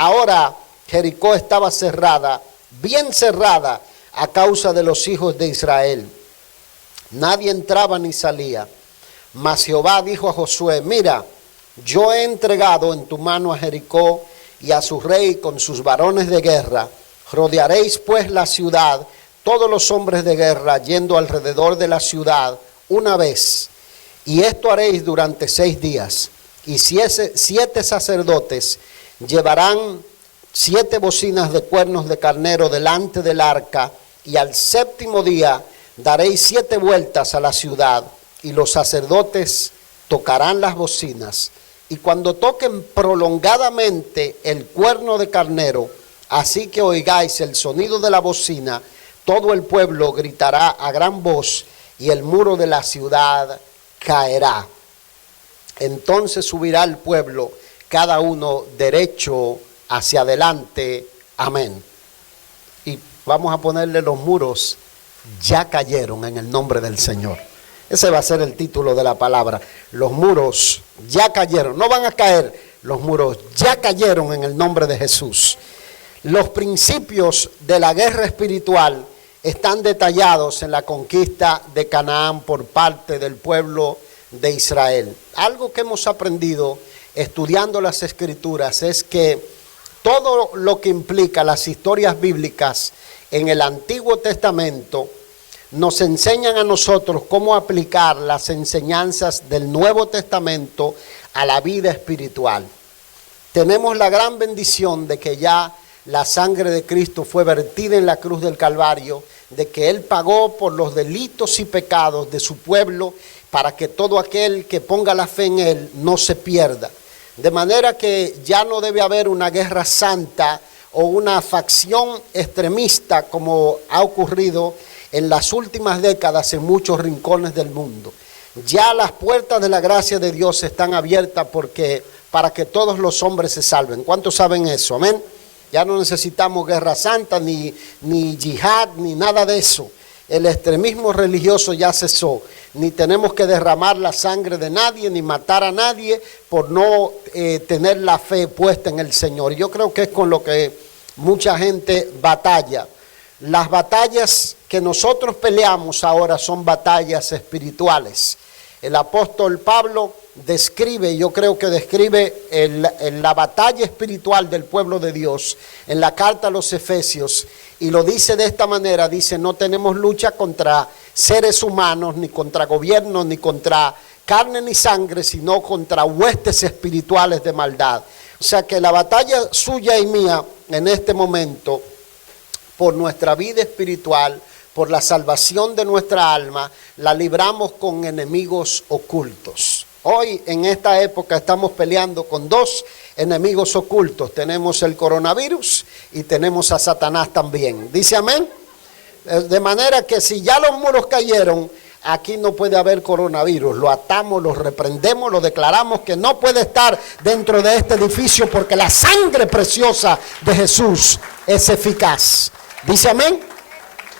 Ahora Jericó estaba cerrada, bien cerrada, a causa de los hijos de Israel. Nadie entraba ni salía. Mas Jehová dijo a Josué: mira, yo he entregado en tu mano a Jericó y a su rey con sus varones de guerra. Rodearéis pues la ciudad, todos los hombres de guerra, yendo alrededor de la ciudad una vez. Y esto haréis durante 6 días. Y 7 sacerdotes llevarán 7 bocinas de cuernos de carnero delante del arca. Y al 7º día daréis 7 vueltas a la ciudad. Y los sacerdotes tocarán las bocinas. Y cuando toquen prolongadamente el cuerno de carnero, así que oigáis el sonido de la bocina, todo el pueblo gritará a gran voz y el muro de la ciudad caerá. Entonces subirá el pueblo, cada uno derecho hacia adelante. Amén. Y vamos a ponerle: los muros ya cayeron en el nombre del Señor. Ese va a ser el título de la palabra. Los muros ya cayeron. No van a caer, los muros ya cayeron en el nombre de Jesús. Los principios de la guerra espiritual están detallados en la conquista de Canaán por parte del pueblo de Israel. Algo que hemos aprendido estudiando las Escrituras es que todo lo que implica las historias bíblicas en el Antiguo Testamento nos enseñan a nosotros cómo aplicar las enseñanzas del Nuevo Testamento a la vida espiritual. Tenemos la gran bendición de que ya la sangre de Cristo fue vertida en la cruz del Calvario, de que Él pagó por los delitos y pecados de su pueblo para que todo aquel que ponga la fe en Él no se pierda. De manera que ya no debe haber una guerra santa o una facción extremista como ha ocurrido en las últimas décadas en muchos rincones del mundo. Ya las puertas de la gracia de Dios están abiertas para que todos los hombres se salven. ¿Cuántos saben eso? Amén. Ya no necesitamos guerra santa, ni yihad, ni nada de eso. El extremismo religioso ya cesó. Ni tenemos que derramar la sangre de nadie, ni matar a nadie por no tener la fe puesta en el Señor. Yo creo que es con lo que mucha gente batalla. Las batallas que nosotros peleamos ahora son batallas espirituales. El apóstol Pablo describe, yo creo que describe la batalla espiritual del pueblo de Dios en la carta a los Efesios, y lo dice de esta manera: dice, no tenemos lucha contra seres humanos, ni contra gobiernos, ni contra carne ni sangre, sino contra huestes espirituales de maldad. O sea que la batalla suya y mía en este momento, por nuestra vida espiritual, por la salvación de nuestra alma, la libramos con enemigos ocultos. Hoy, en esta época, estamos peleando con 2 enemigos ocultos. Tenemos el coronavirus y tenemos a Satanás también. ¿Dice amén? De manera que si ya los muros cayeron, aquí no puede haber coronavirus. Lo atamos, lo reprendemos, lo declaramos que no puede estar dentro de este edificio, porque la sangre preciosa de Jesús es eficaz. ¿Dice amén?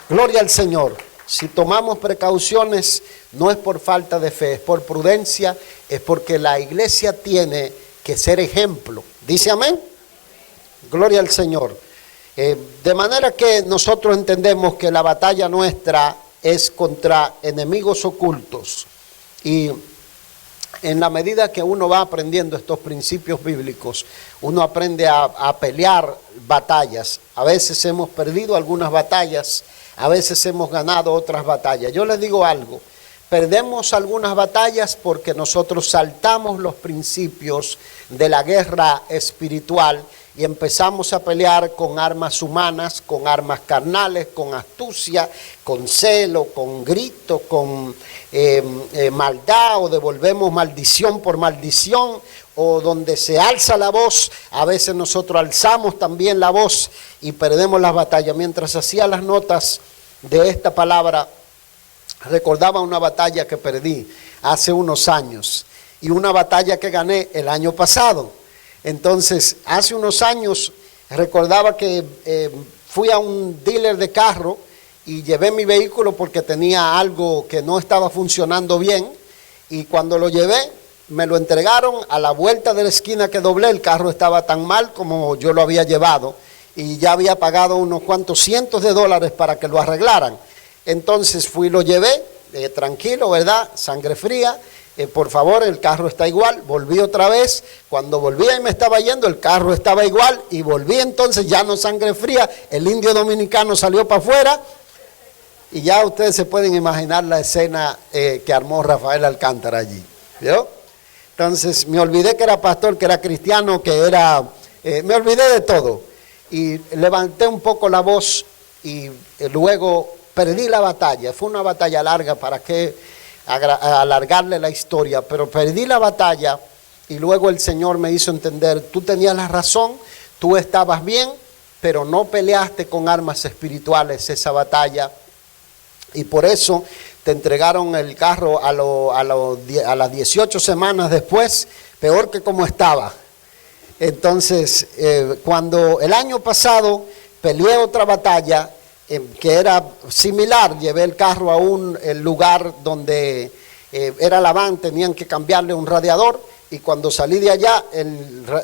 Gloria al Señor. Si tomamos precauciones, no es por falta de fe, es por prudencia, es porque la iglesia tiene que ser ejemplo. ¿Dice amén? Gloria al Señor. De manera que nosotros entendemos que la batalla nuestra es contra enemigos ocultos. Y en la medida que uno va aprendiendo estos principios bíblicos, uno aprende a pelear batallas. A veces hemos perdido algunas batallas, a veces hemos ganado otras batallas. Yo les digo algo: perdemos algunas batallas porque nosotros saltamos los principios de la guerra espiritual y empezamos a pelear con armas humanas, con armas carnales, con astucia, con celo, con grito, con maldad, o devolvemos maldición por maldición, o donde se alza la voz, a veces nosotros alzamos también la voz y perdemos las batallas. Mientras hacía las notas de esta palabra, recordaba una batalla que perdí hace unos años y una batalla que gané el año pasado. Entonces, hace unos años recordaba que fui a un dealer de carro y llevé mi vehículo porque tenía algo que no estaba funcionando bien, y cuando lo llevé, me lo entregaron a la vuelta de la esquina que doblé. El carro estaba tan mal como yo lo había llevado y ya había pagado unos cuantos cientos de dólares para que lo arreglaran. Entonces fui y lo llevé, tranquilo, ¿verdad? Sangre fría. Por favor, el carro está igual. Volví otra vez. Cuando volví y me estaba yendo, el carro estaba igual. Y volví entonces, ya no sangre fría. El indio dominicano salió para afuera. Y ya ustedes se pueden imaginar la escena que armó Rafael Alcántara allí. ¿Vio? Entonces me olvidé que era pastor, que era cristiano, que era... me olvidé de todo. Y levanté un poco la voz y luego perdí la batalla. Fue una batalla larga, para qué alargarle la historia, pero perdí la batalla y luego el Señor me hizo entender, tú tenías la razón, tú estabas bien, pero no peleaste con armas espirituales esa batalla y por eso te entregaron el carro a las 18 semanas después, peor que como estaba. Entonces, cuando el año pasado peleé otra batalla, que era similar, llevé el carro a el lugar donde era la van, tenían que cambiarle un radiador y cuando salí de allá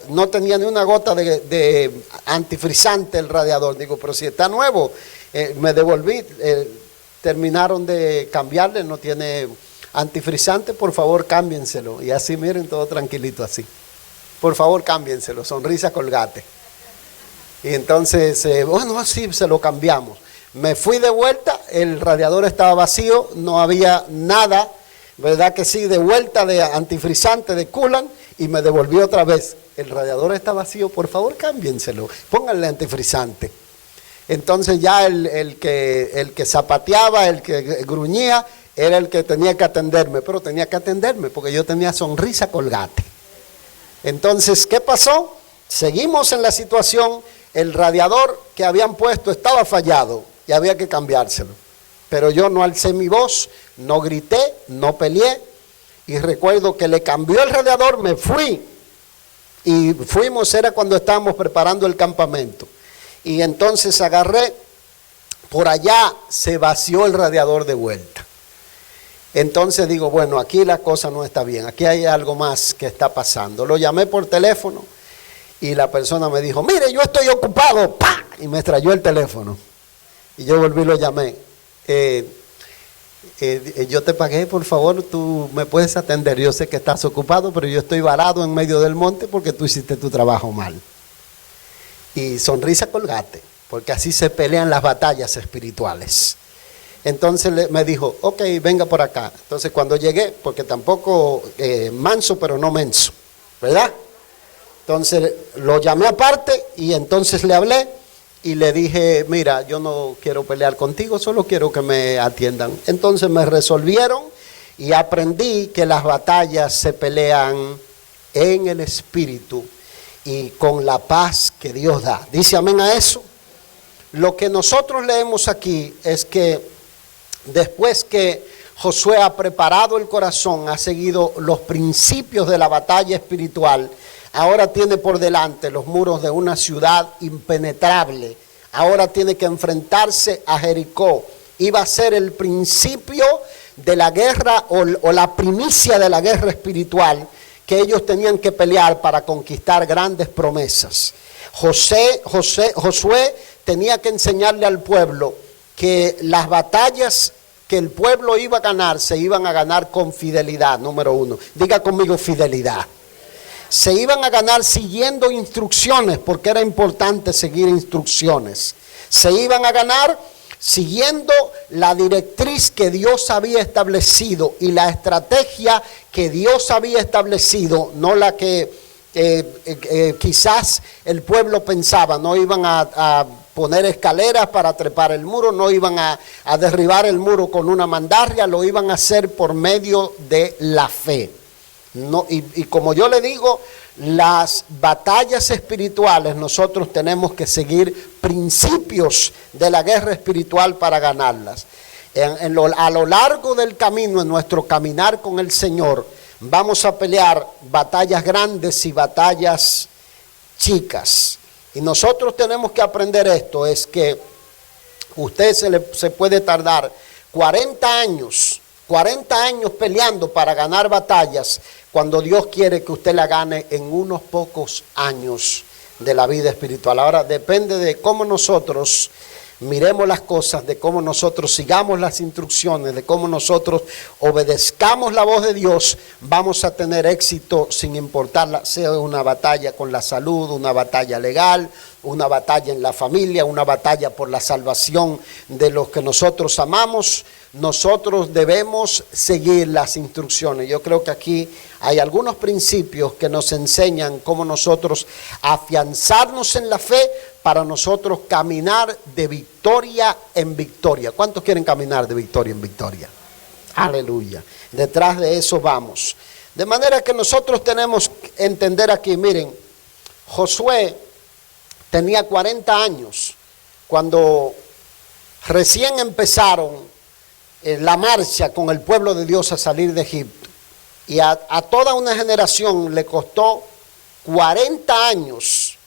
no tenía ni una gota de antifrizante el radiador. Digo, pero si está nuevo, me devolví, terminaron de cambiarle, no tiene antifrizante, por favor cámbienselo. Y así miren, todo tranquilito así. Por favor cámbienselo, sonrisa Colgate. Y entonces, bueno, así se lo cambiamos. Me fui de vuelta, el radiador estaba vacío, no había nada, ¿verdad que sí? De vuelta de antifrizante, de coolant, y me devolví otra vez. El radiador está vacío, por favor cámbienselo, pónganle antifrizante. Entonces ya el que zapateaba, el que gruñía, era el que tenía que atenderme, pero tenía que atenderme porque yo tenía sonrisa Colgate. Entonces, ¿qué pasó? Seguimos en la situación, el radiador que habían puesto estaba fallado y había que cambiárselo. Pero yo no alcé mi voz, no grité, no peleé. Y recuerdo que le cambió el radiador, me fui. Y fuimos, era cuando estábamos preparando el campamento. Y entonces agarré, por allá se vació el radiador de vuelta. Entonces digo, bueno, aquí la cosa no está bien, aquí hay algo más que está pasando. Lo llamé por teléfono y la persona me dijo, mire, yo estoy ocupado, ¡pah! Y me extrayó el teléfono. Y yo volví y lo llamé. Yo te pagué, por favor, tú me puedes atender. Yo sé que estás ocupado, pero yo estoy varado en medio del monte porque tú hiciste tu trabajo mal. Y sonrisa Colgate, porque así se pelean las batallas espirituales. Entonces me dijo, ok, venga por acá. Entonces cuando llegué, porque tampoco manso, pero no menso, ¿verdad? Entonces lo llamé aparte y entonces le hablé y le dije, mira, yo no quiero pelear contigo, solo quiero que me atiendan. Entonces me resolvieron y aprendí que las batallas se pelean en el espíritu y con la paz que Dios da. ¿Dice amén a eso? Lo que nosotros leemos aquí es que después que Josué ha preparado el corazón, ha seguido los principios de la batalla espiritual, ahora tiene por delante los muros de una ciudad impenetrable. Ahora tiene que enfrentarse a Jericó. Iba a ser el principio de la guerra o la primicia de la guerra espiritual que ellos tenían que pelear para conquistar grandes promesas. Josué tenía que enseñarle al pueblo que las batallas que el pueblo iba a ganar, se iban a ganar con fidelidad, número uno. Diga conmigo, fidelidad. Se iban a ganar siguiendo instrucciones, porque era importante seguir instrucciones. Se iban a ganar siguiendo la directriz que Dios había establecido y la estrategia que Dios había establecido, no la que quizás el pueblo pensaba. No iban a poner escaleras para trepar el muro, no iban a derribar el muro con una mandarria, lo iban a hacer por medio de la fe. No, y como yo le digo, las batallas espirituales nosotros tenemos que seguir principios de la guerra espiritual para ganarlas. A lo largo del camino, en nuestro caminar con el Señor, vamos a pelear batallas grandes y batallas chicas. Y nosotros tenemos que aprender esto, es que usted se puede tardar 40 años peleando para ganar batallas, cuando Dios quiere que usted la gane en unos pocos años de la vida espiritual. Ahora depende de cómo nosotros miremos las cosas, de cómo nosotros sigamos las instrucciones, de cómo nosotros obedezcamos la voz de Dios, vamos a tener éxito sin importar, sea una batalla con la salud, una batalla legal, una batalla en la familia, una batalla por la salvación de los que nosotros amamos. Nosotros debemos seguir las instrucciones. Yo creo que aquí hay algunos principios que nos enseñan cómo nosotros afianzarnos en la fe para nosotros caminar de victoria en victoria. ¿Cuántos quieren caminar de victoria en victoria? Aleluya. Detrás de eso vamos. De manera que nosotros tenemos que entender aquí, miren, Josué tenía 40 años cuando recién empezaron la marcha con el pueblo de Dios a salir de Egipto. Y a toda una generación le costó 40 años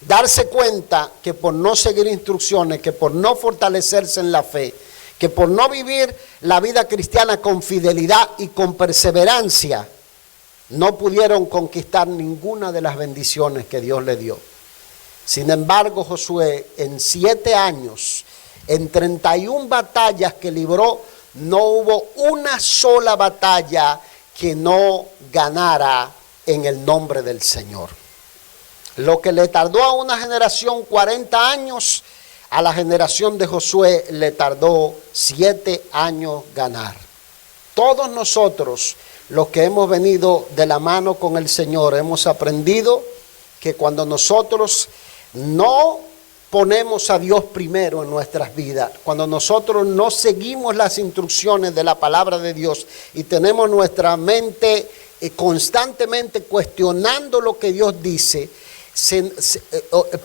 darse cuenta que por no seguir instrucciones, que por no fortalecerse en la fe, que por no vivir la vida cristiana con fidelidad y con perseverancia, no pudieron conquistar ninguna de las bendiciones que Dios le dio. Sin embargo, Josué en 7 años, en 31 batallas que libró, no hubo una sola batalla que no ganara en el nombre del Señor. Lo que le tardó a una generación 40 años, a la generación de Josué le tardó 7 años ganar. Todos nosotros, los que hemos venido de la mano con el Señor, hemos aprendido que cuando nosotros no ponemos a Dios primero en nuestras vidas, cuando nosotros no seguimos las instrucciones de la palabra de Dios y tenemos nuestra mente constantemente cuestionando lo que Dios dice,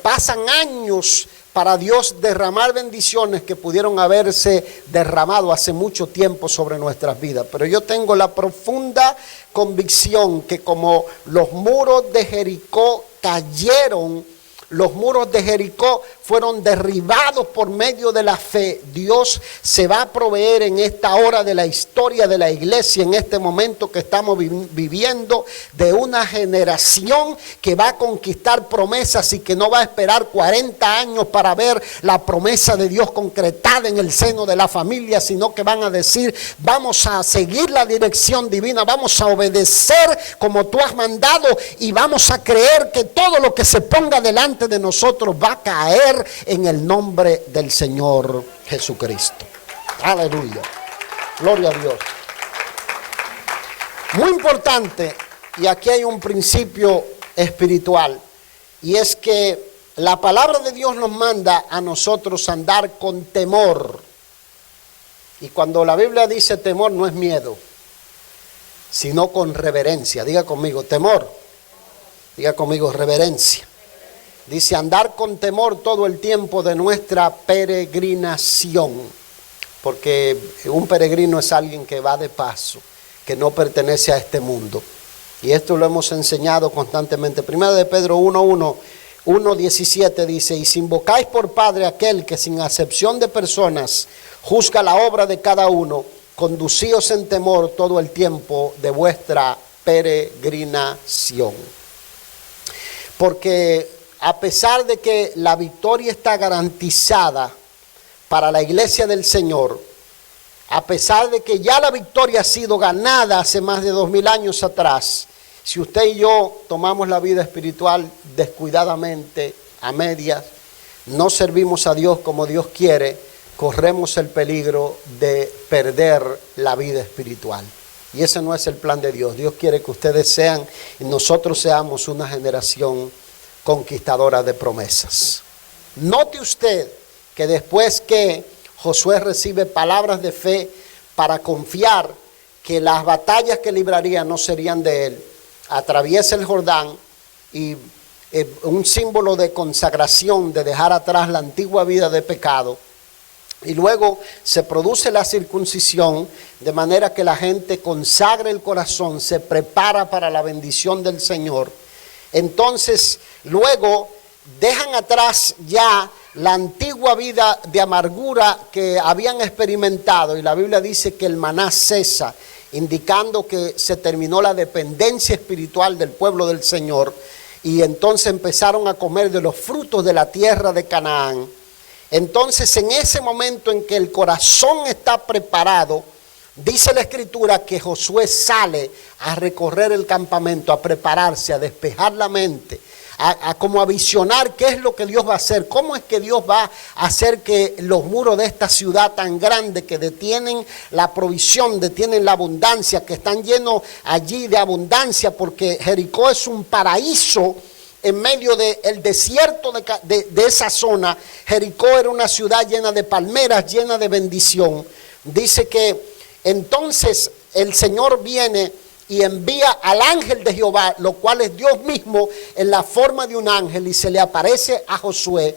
pasan años para Dios derramar bendiciones que pudieron haberse derramado hace mucho tiempo sobre nuestras vidas. Pero yo tengo la profunda convicción que como los muros de Jericó cayeron, los muros de Jericó fueron derribados por medio de la fe. Dios se va a proveer en esta hora de la historia de la iglesia, en este momento que estamos viviendo, de una generación que va a conquistar promesas y que no va a esperar 40 años para ver la promesa de Dios concretada en el seno de la familia, sino que van a decir, vamos a seguir la dirección divina, vamos a obedecer como tú has mandado y vamos a creer que todo lo que se ponga delante de nosotros va a caer en el nombre del Señor Jesucristo. Aleluya. Gloria a Dios. Muy importante, y aquí hay un principio espiritual, y es que la palabra de Dios nos manda a nosotros andar con temor. Y cuando la Biblia dice temor, no es miedo, sino con reverencia. Diga conmigo, temor. Diga conmigo, reverencia. Dice andar con temor todo el tiempo de nuestra peregrinación, porque un peregrino es alguien que va de paso, que no pertenece a este mundo. Y esto lo hemos enseñado constantemente. Primera de Pedro 1:17 dice, y si invocáis por Padre aquel que sin acepción de personas juzga la obra de cada uno, conducíos en temor todo el tiempo de vuestra peregrinación. Porque a pesar de que la victoria está garantizada para la iglesia del Señor, a pesar de que ya la victoria ha sido ganada hace más de 2000 años atrás, si usted y yo tomamos la vida espiritual descuidadamente, a medias, no servimos a Dios como Dios quiere, corremos el peligro de perder la vida espiritual. Y ese no es el plan de Dios. Dios quiere que ustedes sean y nosotros seamos una generación conquistadora de promesas. Note usted que después que Josué recibe palabras de fe para confiar que las batallas que libraría no serían de él, atraviesa el Jordán y un símbolo de consagración, de dejar atrás la antigua vida de pecado, y luego se produce la circuncisión, de manera que la gente consagra el corazón, se prepara para la bendición del Señor. Entonces, luego dejan atrás ya la antigua vida de amargura que habían experimentado, y la Biblia dice que el maná cesa indicando que se terminó la dependencia espiritual del pueblo del Señor, y entonces empezaron a comer de los frutos de la tierra de Canaán. Entonces, en ese momento en que el corazón está preparado, dice la Escritura que Josué sale a recorrer el campamento, a prepararse, a despejar la mente, como a visionar qué es lo que Dios va a hacer, cómo es que Dios va a hacer que los muros de esta ciudad tan grande que detienen la provisión, detienen la abundancia, que están llenos allí de abundancia, porque Jericó es un paraíso en medio del desierto de esa zona. Jericó era una ciudad llena de palmeras, llena de bendición. Dice que entonces el Señor viene y envía al ángel de Jehová, lo cual es Dios mismo en la forma de un ángel, y se le aparece a Josué.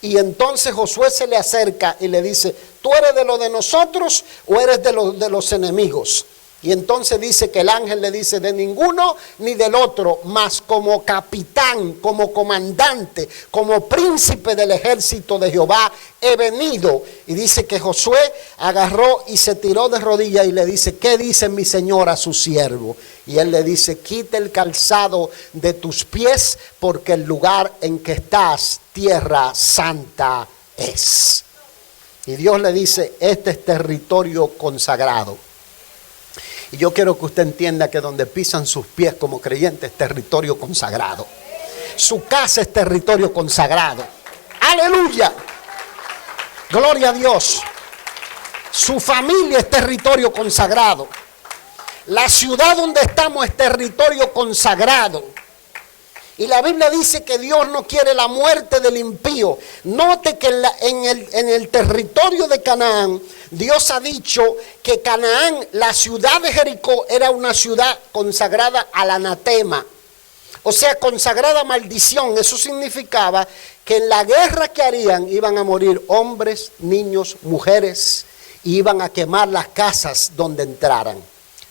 Y entonces Josué se le acerca y le dice: ¿tú eres de los de nosotros o eres de los enemigos? Y entonces dice que el ángel le dice: de ninguno ni del otro, mas como capitán, como comandante, como príncipe del ejército de Jehová he venido. Y dice que Josué agarró y se tiró de rodillas y le dice: ¿qué dice mi señor a su siervo? Y él le dice: quita el calzado de tus pies, porque el lugar en que estás, tierra santa es. Y Dios le dice: este es territorio consagrado. Y yo quiero que usted entienda que donde pisan sus pies como creyente es territorio consagrado. Su casa es territorio consagrado. ¡Aleluya! Gloria a Dios. Su familia es territorio consagrado. La ciudad donde estamos es territorio consagrado. Y la Biblia dice que Dios no quiere la muerte del impío. Note que en el territorio de Canaán, Dios ha dicho que Canaán, la ciudad de Jericó, era una ciudad consagrada al anatema. O sea, consagrada a maldición. Eso significaba que en la guerra que harían iban a morir hombres, niños, mujeres, y iban a quemar las casas donde entraran.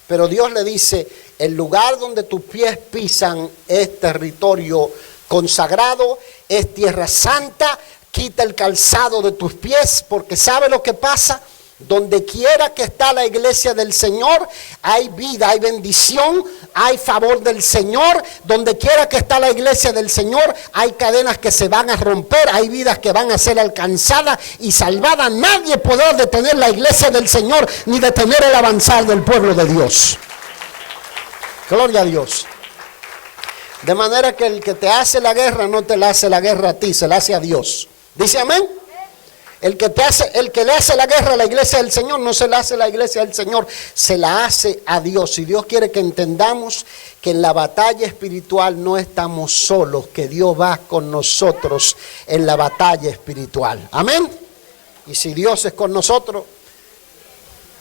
Pero Dios le dice: el lugar donde tus pies pisan es territorio consagrado, es tierra santa. Quita el calzado de tus pies, porque ¿sabe lo que pasa? Donde quiera que está la iglesia del Señor, hay vida, hay bendición, hay favor del Señor. Donde quiera que está la iglesia del Señor, hay cadenas que se van a romper, hay vidas que van a ser alcanzadas y salvadas. Nadie podrá detener la iglesia del Señor, ni detener el avanzar del pueblo de Dios. Gloria a Dios. De manera que el que te hace la guerra no te la hace la guerra a ti, se la hace a Dios. ¿Dice amén? El que le hace la guerra a la iglesia del Señor no se la hace a la iglesia del Señor, se la hace a Dios. Y Dios quiere que entendamos que en la batalla espiritual no estamos solos, que Dios va con nosotros en la batalla espiritual. Amén. Y si Dios es con nosotros,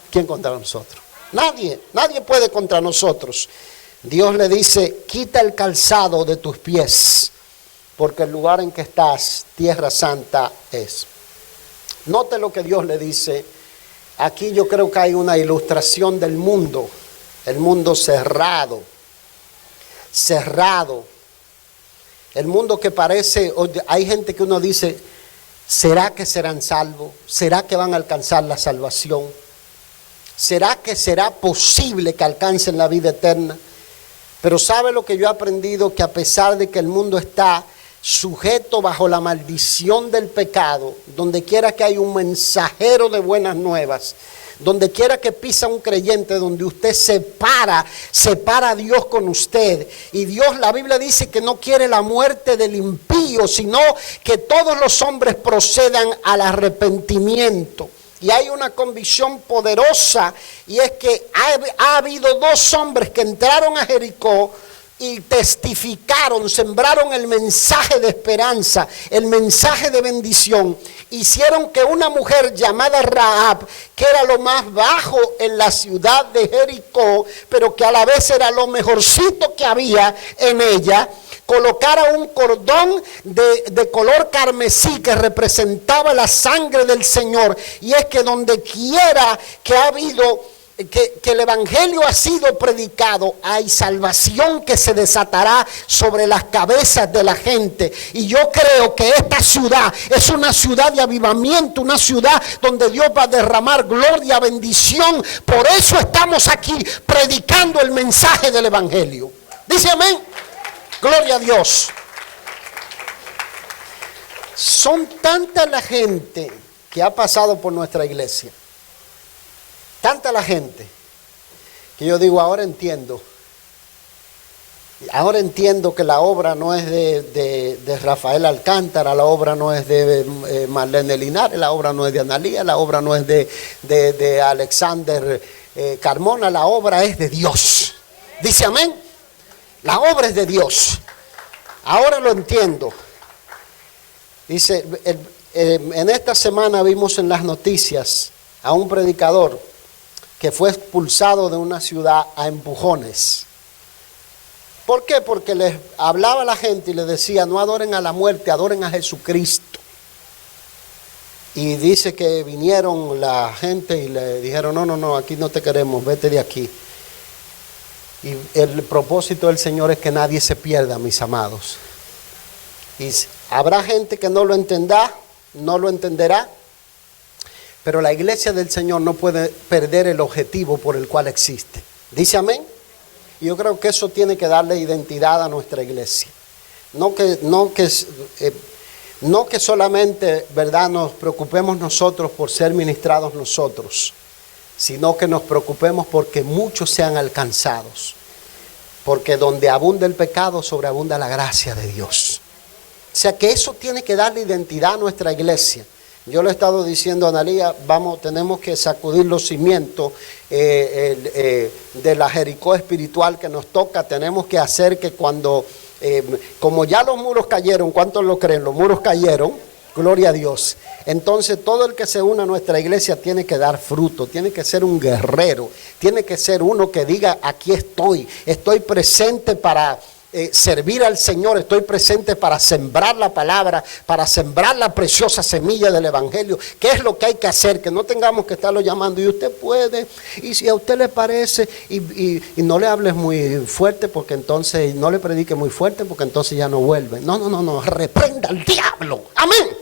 ¿quién contra nosotros? Nadie puede contra nosotros. Dios le dice: quita el calzado de tus pies, porque el lugar en que estás, tierra santa es. Note lo que Dios le dice. Aquí yo creo que hay una ilustración del mundo. El mundo cerrado. El mundo que parece, hay gente que uno dice: ¿será que serán salvos? ¿Será que van a alcanzar la salvación? ¿Será que será posible que alcancen la vida eterna? Pero ¿sabe lo que yo he aprendido? Que a pesar de que el mundo está sujeto bajo la maldición del pecado, donde quiera que hay un mensajero de buenas nuevas, donde quiera que pisa un creyente, donde usted separa a Dios con usted. Y Dios, la Biblia dice que no quiere la muerte del impío, sino que todos los hombres procedan al arrepentimiento. Y hay una convicción poderosa, y es que ha habido dos hombres que entraron a Jericó y testificaron, sembraron el mensaje de esperanza, el mensaje de bendición. Hicieron que una mujer llamada Rahab, que era lo más bajo en la ciudad de Jericó, pero que a la vez era lo mejorcito que había en ella, colocara un cordón de color carmesí que representaba la sangre del Señor. Y es que donde quiera que ha habido que el evangelio ha sido predicado, hay salvación que se desatará sobre las cabezas de la gente. Y yo creo que esta ciudad es una ciudad de avivamiento, una ciudad donde Dios va a derramar gloria, bendición. Por eso estamos aquí predicando el mensaje del evangelio. Dice amén. Gloria a Dios. Son tanta la gente que ha pasado por nuestra iglesia, tanta la gente, que yo digo, ahora entiendo que la obra no es de Rafael Alcántara, la obra no es de Marlene Linares, la obra no es de Analía, la obra no es de Alexander Carmona, la obra es de Dios. Dice amén. La obra es de Dios. Ahora lo entiendo. Dice, en esta semana vimos en las noticias a un predicador que fue expulsado de una ciudad a empujones. ¿Por qué? Porque les hablaba a la gente y les decía, no adoren a la muerte, adoren a Jesucristo. Y dice que vinieron la gente y le dijeron, no, aquí no te queremos, vete de aquí. Y el propósito del Señor es que nadie se pierda, mis amados. Y habrá gente que no lo entenderá, pero la iglesia del Señor no puede perder el objetivo por el cual existe. ¿Dice amén? Y yo creo que eso tiene que darle identidad a nuestra iglesia. No que solamente, ¿verdad?, nos preocupemos nosotros por ser ministrados nosotros, sino que nos preocupemos porque muchos sean alcanzados. Porque donde abunda el pecado, sobreabunda la gracia de Dios. O sea que eso tiene que darle identidad a nuestra iglesia. Yo le he estado diciendo a Analía, tenemos que sacudir los cimientos de la Jericó espiritual que nos toca. Tenemos que hacer que cuando, como ya los muros cayeron, ¿cuántos lo creen? Los muros cayeron, gloria a Dios. Entonces todo el que se une a nuestra iglesia tiene que dar fruto, tiene que ser un guerrero, tiene que ser uno que diga, aquí estoy presente para servir al Señor, estoy presente para sembrar la palabra, para sembrar la preciosa semilla del evangelio. ¿Qué es lo que hay que hacer? Que no tengamos que estarlo llamando y usted puede, y si a usted le parece, y no le hables muy fuerte porque entonces, no le predique muy fuerte porque entonces ya no vuelve. No, reprenda al diablo. Amén.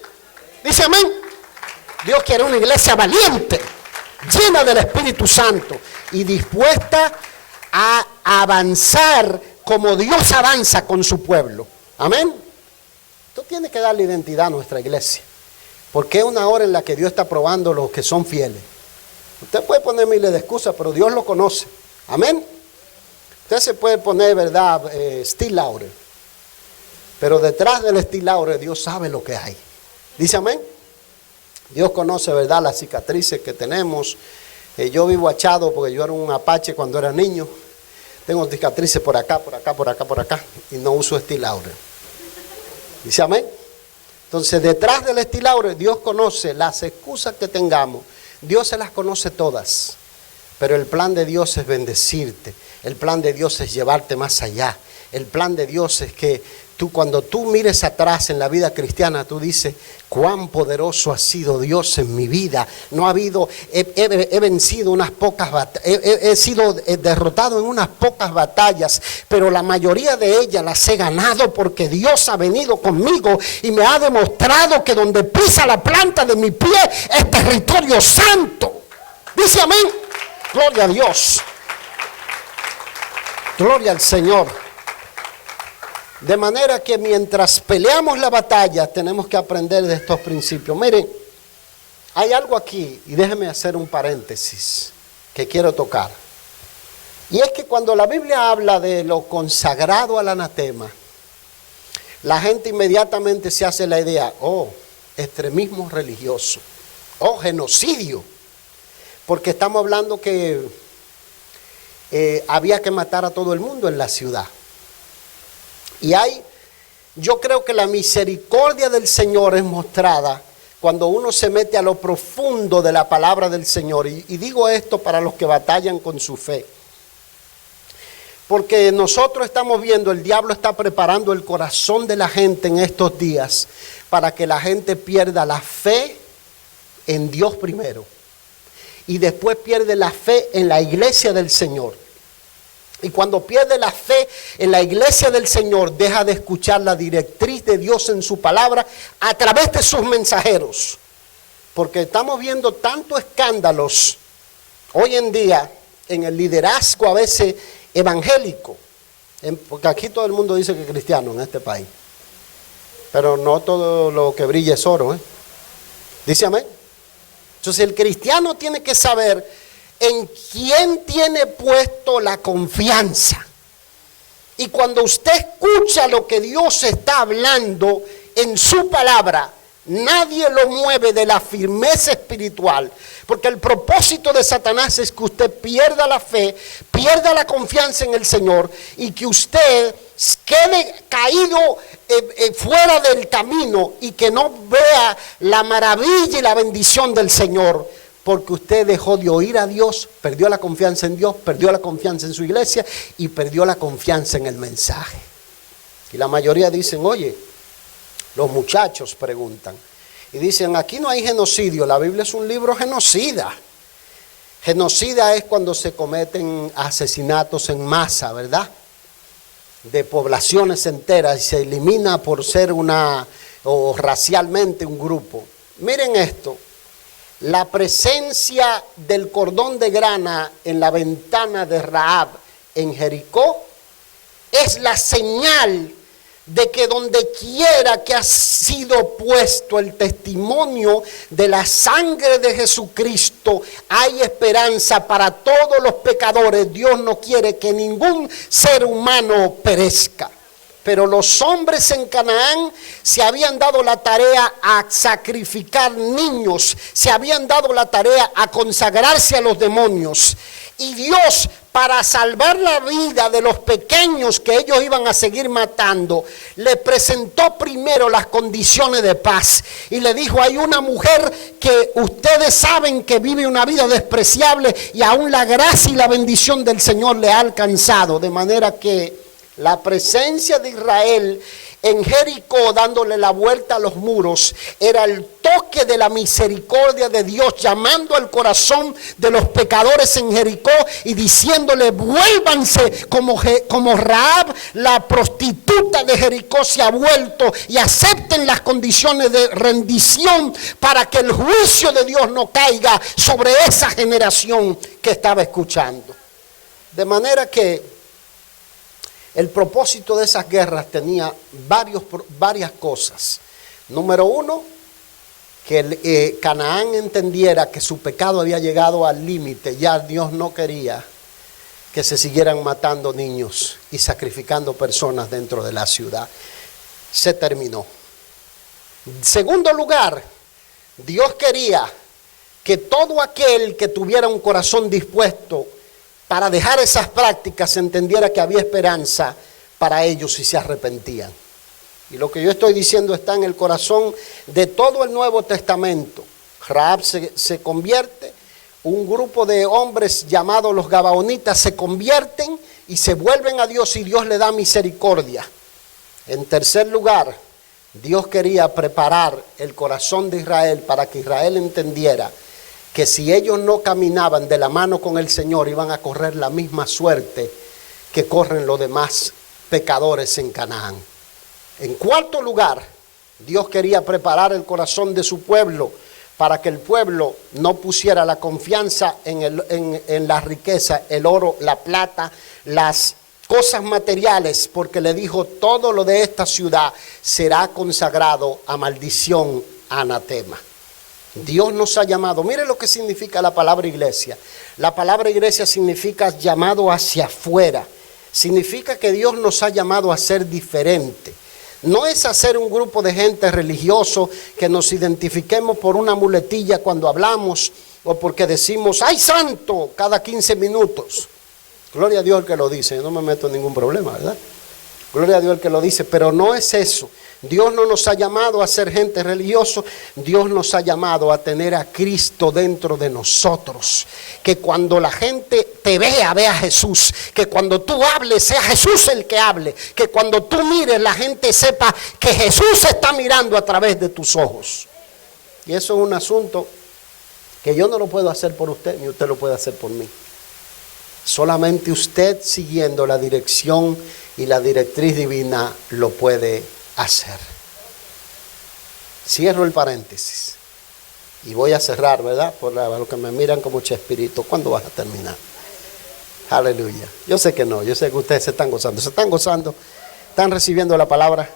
Dice amén. Dios quiere una iglesia valiente, llena del Espíritu Santo y dispuesta a avanzar como Dios avanza con su pueblo. Amén. Esto tiene que darle identidad a nuestra iglesia, porque es una hora en la que Dios está probando los que son fieles. Usted puede poner miles de excusas, pero Dios lo conoce. Amén. Usted se puede poner, ¿verdad?, Steve Laurer, pero detrás del Steve Laurer Dios sabe lo que hay. Dice amén. Dios conoce, ¿verdad?, las cicatrices que tenemos. Yo vivo achado porque yo era un apache cuando era niño. Tengo cicatrices por acá, y no uso Steve Laurer. Dice amén. Entonces, detrás del Steve Laurer, Dios conoce las excusas que tengamos. Dios se las conoce todas. Pero el plan de Dios es bendecirte. El plan de Dios es llevarte más allá. El plan de Dios es que cuando tú mires atrás en la vida cristiana, tú dices, cuán poderoso ha sido Dios en mi vida. No ha habido, he vencido unas pocas batallas, he sido derrotado en unas pocas batallas, pero la mayoría de ellas las he ganado porque Dios ha venido conmigo y me ha demostrado que donde pisa la planta de mi pie es territorio santo. Dice amén. Gloria a Dios. Gloria al Señor. De manera que mientras peleamos la batalla tenemos que aprender de estos principios. Miren, hay algo aquí, y déjenme hacer un paréntesis que quiero tocar. Y es que cuando la Biblia habla de lo consagrado al anatema, la gente inmediatamente se hace la idea, extremismo religioso, genocidio, porque estamos hablando que había que matar a todo el mundo en la ciudad. Y yo creo que la misericordia del Señor es mostrada cuando uno se mete a lo profundo de la palabra del Señor. Y digo esto para los que batallan con su fe. Porque nosotros estamos viendo, el diablo está preparando el corazón de la gente en estos días para que la gente pierda la fe en Dios primero y después pierde la fe en la iglesia del Señor. Y cuando pierde la fe en la iglesia del Señor, deja de escuchar la directriz de Dios en su palabra a través de sus mensajeros. Porque estamos viendo tantos escándalos hoy en día en el liderazgo a veces evangélico. Porque aquí todo el mundo dice que es cristiano en este país. Pero no todo lo que brilla es oro, ¿eh? Dice amén. Entonces el cristiano tiene que saber en quién tiene puesto la confianza. Y cuando usted escucha lo que Dios está hablando en su palabra, nadie lo mueve de la firmeza espiritual. Porque el propósito de Satanás es que usted pierda la fe, pierda la confianza en el Señor y que usted quede caído fuera del camino y que no vea la maravilla y la bendición del Señor. Porque usted dejó de oír a Dios, perdió la confianza en Dios, perdió la confianza en su iglesia y perdió la confianza en el mensaje. Y la mayoría dicen, oye, los muchachos preguntan y dicen, aquí no hay genocidio, la Biblia es un libro genocida. Genocida es cuando se cometen asesinatos en masa, ¿verdad? De poblaciones enteras y se elimina por ser o racialmente un grupo. Miren esto. La presencia del cordón de grana en la ventana de Rahab en Jericó es la señal de que donde quiera que ha sido puesto el testimonio de la sangre de Jesucristo, hay esperanza para todos los pecadores. Dios no quiere que ningún ser humano perezca. Pero los hombres en Canaán se habían dado la tarea a sacrificar niños, se habían dado la tarea a consagrarse a los demonios. Y Dios, para salvar la vida de los pequeños que ellos iban a seguir matando, le presentó primero las condiciones de paz. Y le dijo, hay una mujer que ustedes saben que vive una vida despreciable y aún la gracia y la bendición del Señor le ha alcanzado. De manera que la presencia de Israel en Jericó, dándole la vuelta a los muros, era el toque de la misericordia de Dios, llamando al corazón de los pecadores en Jericó y diciéndole, vuélvanse como Rahab, la prostituta de Jericó, se ha vuelto, y acepten las condiciones de rendición para que el juicio de Dios no caiga sobre esa generación que estaba escuchando. De manera que el propósito de esas guerras tenía varias cosas. Número uno, que Canaán entendiera que su pecado había llegado al límite. Ya Dios no quería que se siguieran matando niños y sacrificando personas dentro de la ciudad. Se terminó. En segundo lugar, Dios quería que todo aquel que tuviera un corazón dispuesto para dejar esas prácticas entendiera que había esperanza para ellos si se arrepentían. Y lo que yo estoy diciendo está en el corazón de todo el Nuevo Testamento. Rahab se convierte, un grupo de hombres llamados los Gabaonitas se convierten y se vuelven a Dios y Dios le da misericordia. En tercer lugar, Dios quería preparar el corazón de Israel para que Israel entendiera que si ellos no caminaban de la mano con el Señor, iban a correr la misma suerte que corren los demás pecadores en Canaán. En cuarto lugar, Dios quería preparar el corazón de su pueblo para que el pueblo no pusiera la confianza en la riqueza, el oro, la plata, las cosas materiales, porque le dijo, todo lo de esta ciudad será consagrado a maldición, anatema. Dios nos ha llamado. Mire lo que significa la palabra iglesia. La palabra iglesia significa llamado hacia afuera. Significa que Dios nos ha llamado a ser diferente. No es hacer un grupo de gente religioso que nos identifiquemos por una muletilla cuando hablamos o porque decimos, ¡ay santo!, cada 15 minutos. Gloria a Dios el que lo dice. Yo no me meto en ningún problema, ¿verdad? Gloria a Dios el que lo dice, pero no es eso. Dios no nos ha llamado a ser gente religiosa, Dios nos ha llamado a tener a Cristo dentro de nosotros. Que cuando la gente te vea, vea a Jesús. Que cuando tú hables, sea Jesús el que hable. Que cuando tú mires, la gente sepa que Jesús está mirando a través de tus ojos. Y eso es un asunto que yo no lo puedo hacer por usted, ni usted lo puede hacer por mí. Solamente usted, siguiendo la dirección y la directriz divina, lo puede hacer. Cierro el paréntesis y voy a cerrar, ¿verdad? Por los que me miran como Chespirito, ¿cuándo vas a terminar? Aleluya. Yo sé que no, yo sé que ustedes se están gozando, están recibiendo la palabra.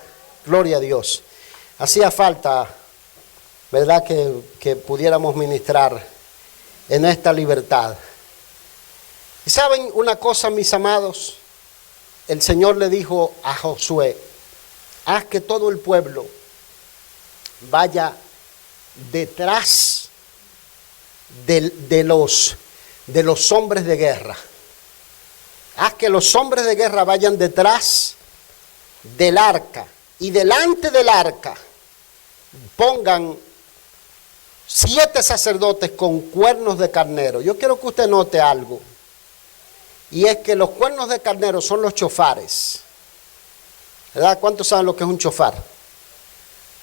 Gloria a Dios. Hacía falta, ¿verdad?, que pudiéramos ministrar en esta libertad. Y saben una cosa, mis amados, el Señor le dijo a Josué: haz que todo el pueblo vaya detrás de los hombres de guerra. Haz que los hombres de guerra vayan detrás del arca, y delante del arca pongan 7 sacerdotes con cuernos de carnero. Yo quiero que usted note algo, y es que los cuernos de carnero son los chofares, ¿verdad? ¿Cuántos saben lo que es un chofar?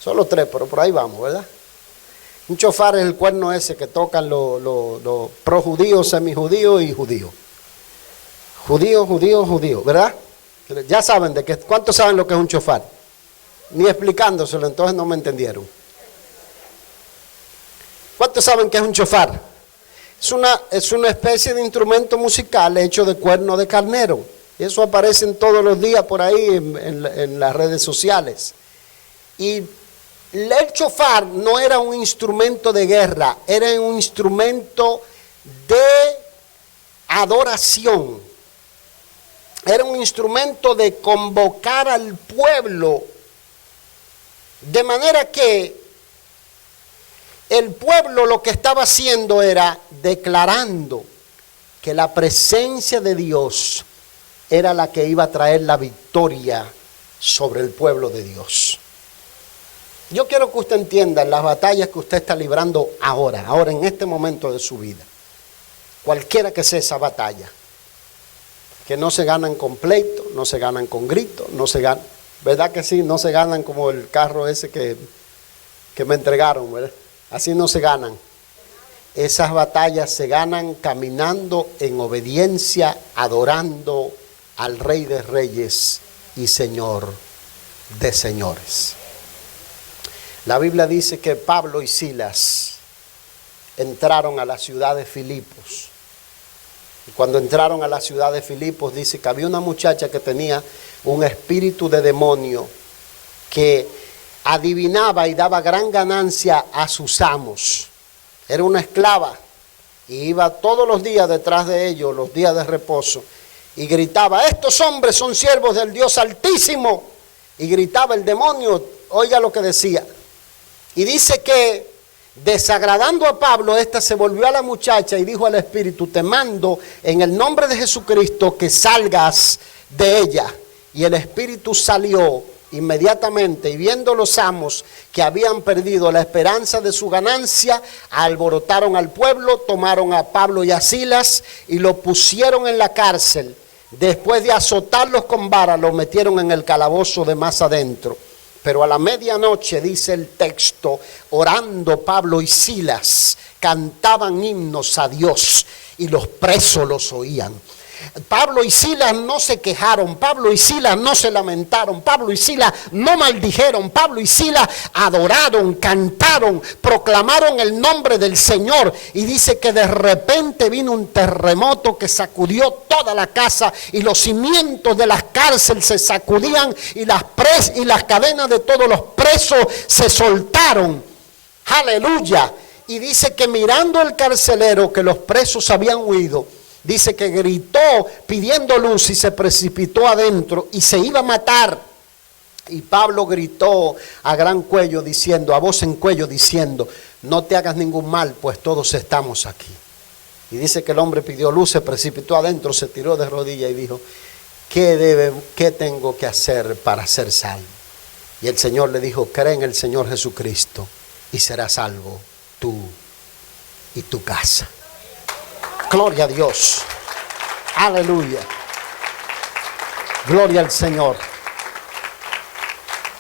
Solo 3, pero por ahí vamos, ¿verdad? Un chofar es el cuerno ese que tocan los projudíos, semijudíos y judíos. Judíos, ¿verdad? Ya saben de qué. ¿Cuántos saben lo que es un chofar? Ni explicándoselo, entonces no me entendieron. ¿Cuántos saben qué es un chofar? Es una especie de instrumento musical hecho de cuerno de carnero. Eso aparece todos los días por ahí en las redes sociales. Y el chofar no era un instrumento de guerra, era un instrumento de adoración. Era un instrumento de convocar al pueblo, de manera que el pueblo lo que estaba haciendo era declarando que la presencia de Dios era la que iba a traer la victoria sobre el pueblo de Dios. Yo quiero que usted entienda las batallas que usted está librando ahora en este momento de su vida, cualquiera que sea esa batalla, que no se ganan con pleito, no se ganan con grito, no se ganan, ¿verdad que sí? No se ganan como el carro ese que me entregaron, ¿verdad? Así no se ganan. Esas batallas se ganan caminando en obediencia, adorando al Rey de Reyes y Señor de Señores. La Biblia dice que Pablo y Silas entraron a la ciudad de Filipos. Y cuando entraron a la ciudad de Filipos, dice que había una muchacha que tenía un espíritu de demonio que adivinaba y daba gran ganancia a sus amos. Era una esclava y iba todos los días detrás de ellos, los días de reposo, y gritaba: estos hombres son siervos del Dios Altísimo. Y gritaba el demonio, oiga lo que decía. Y dice que, desagradando a Pablo, esta se volvió a la muchacha y dijo al espíritu: te mando en el nombre de Jesucristo que salgas de ella. Y el espíritu salió inmediatamente, y viendo los amos que habían perdido la esperanza de su ganancia, alborotaron al pueblo, tomaron a Pablo y a Silas y lo pusieron en la cárcel. Después de azotarlos con vara, los metieron en el calabozo de más adentro. Pero a la medianoche, dice el texto, orando Pablo y Silas, cantaban himnos a Dios y los presos los oían. Pablo y Silas no se quejaron, Pablo y Silas no se lamentaron, Pablo y Silas no maldijeron, Pablo y Silas adoraron, cantaron, proclamaron el nombre del Señor. Y dice que de repente vino un terremoto que sacudió toda la casa y los cimientos de las cárceles se sacudían y las cadenas de todos los presos se soltaron. Aleluya. Y dice que mirando el carcelero que los presos habían huido, dice que gritó pidiendo luz y se precipitó adentro y se iba a matar. Y Pablo gritó a gran cuello diciendo, a voz en cuello diciendo: no te hagas ningún mal, pues todos estamos aquí. Y dice que el hombre pidió luz, se precipitó adentro, se tiró de rodillas y dijo: ¿qué tengo que hacer para ser salvo? Y el Señor le dijo: cree en el Señor Jesucristo y serás salvo tú y tu casa. Gloria a Dios. Aleluya. Gloria al Señor.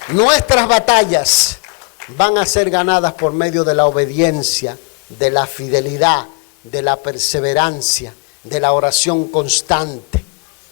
Nuestras batallas van a ser ganadas por medio de la obediencia de la fidelidad, de la perseverancia, de la oración constante.